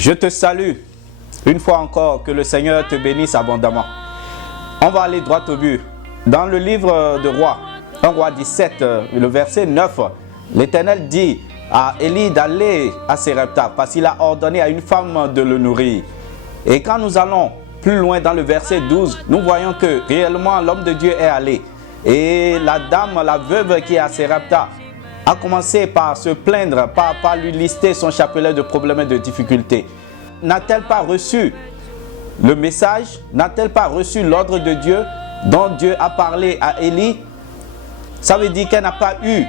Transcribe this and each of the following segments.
Je te salue, une fois encore, que le Seigneur te bénisse abondamment. On va aller droit au but. Dans le livre de Rois, 1 Roi 17, le verset 9, l'Éternel dit à Élie d'aller à Sérepta parce qu'il a ordonné à une femme de le nourrir. Et quand nous allons plus loin dans le verset 12, nous voyons que réellement l'homme de Dieu est allé. Et la dame, la veuve qui est à Sérepta, a commencé par se plaindre, par lui lister son chapelet de problèmes et de difficultés. N'a-t-elle pas reçu le message? N'a-t-elle pas reçu l'ordre de Dieu dont Dieu a parlé à Élie? Ça veut dire qu'elle n'a pas eu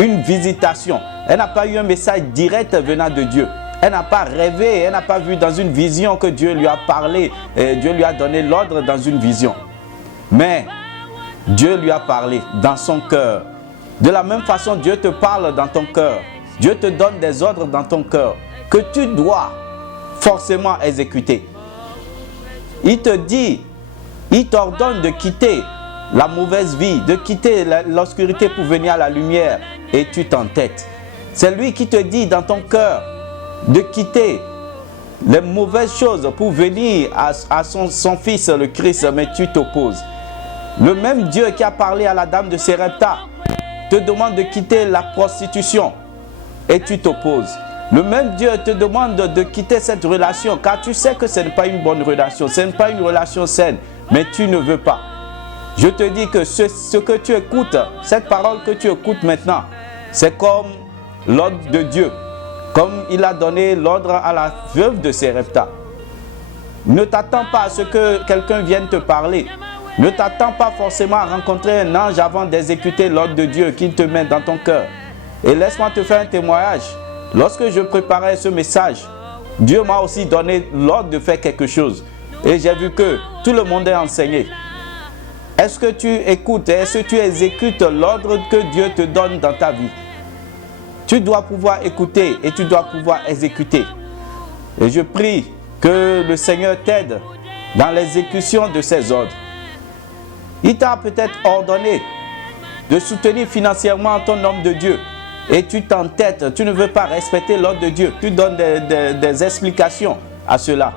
une visitation. Elle n'a pas eu un message direct venant de Dieu. Elle n'a pas rêvé, elle n'a pas vu dans une vision que Dieu lui a parlé. Et Dieu lui a donné l'ordre dans une vision. Mais Dieu lui a parlé dans son cœur. De la même façon, Dieu te parle dans ton cœur. Dieu te donne des ordres dans ton cœur que tu dois forcément exécuter. Il te dit, il t'ordonne de quitter la mauvaise vie, de quitter l'obscurité pour venir à la lumière et tu t'entêtes. C'est lui qui te dit dans ton cœur de quitter les mauvaises choses pour venir à son fils le Christ, mais tu t'opposes. Le même Dieu qui a parlé à la dame de Sérepta te demande de quitter la prostitution et tu t'opposes. Le même Dieu te demande de quitter cette relation car tu sais que ce n'est pas une bonne relation, ce n'est pas une relation saine, mais tu ne veux pas. Je te dis que ce que tu écoutes, cette parole que tu écoutes maintenant, c'est comme l'ordre de Dieu, comme il a donné l'ordre à la veuve de Sérepta. Ne t'attends pas à ce que quelqu'un vienne te parler. Ne t'attends pas forcément à rencontrer un ange avant d'exécuter l'ordre de Dieu qu'il te met dans ton cœur. Et laisse-moi te faire un témoignage. Lorsque je préparais ce message, Dieu m'a aussi donné l'ordre de faire quelque chose. Et j'ai vu que tout le monde est enseigné. Est-ce que tu écoutes, est-ce que tu exécutes l'ordre que Dieu te donne dans ta vie? Tu dois pouvoir écouter et tu dois pouvoir exécuter. Et je prie que le Seigneur t'aide dans l'exécution de ses ordres. Il t'a peut-être ordonné de soutenir financièrement ton homme de Dieu. Et tu t'entêtes, tu ne veux pas respecter l'ordre de Dieu. Tu donnes des explications à cela.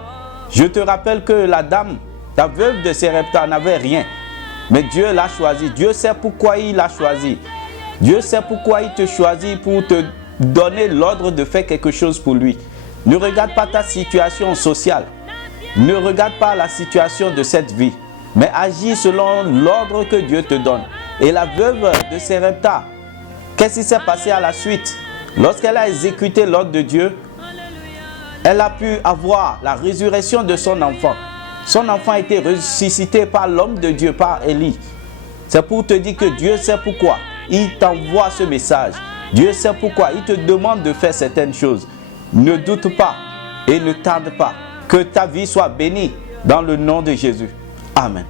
Je te rappelle que la dame, ta veuve de Sérepta, n'avait rien. Mais Dieu l'a choisi. Dieu sait pourquoi il l'a choisi. Dieu sait pourquoi il te choisit pour te donner l'ordre de faire quelque chose pour lui. Ne regarde pas ta situation sociale. Ne regarde pas la situation de cette vie. Mais agis selon l'ordre que Dieu te donne. Et la veuve de Sérepta, qu'est-ce qui s'est passé à la suite? Lorsqu'elle a exécuté l'ordre de Dieu, elle a pu avoir la résurrection de son enfant. Son enfant a été ressuscité par l'homme de Dieu, par Élie. C'est pour te dire que Dieu sait pourquoi il t'envoie ce message. Dieu sait pourquoi il te demande de faire certaines choses. Ne doute pas et ne tarde pas. Que ta vie soit bénie dans le nom de Jésus. Amen.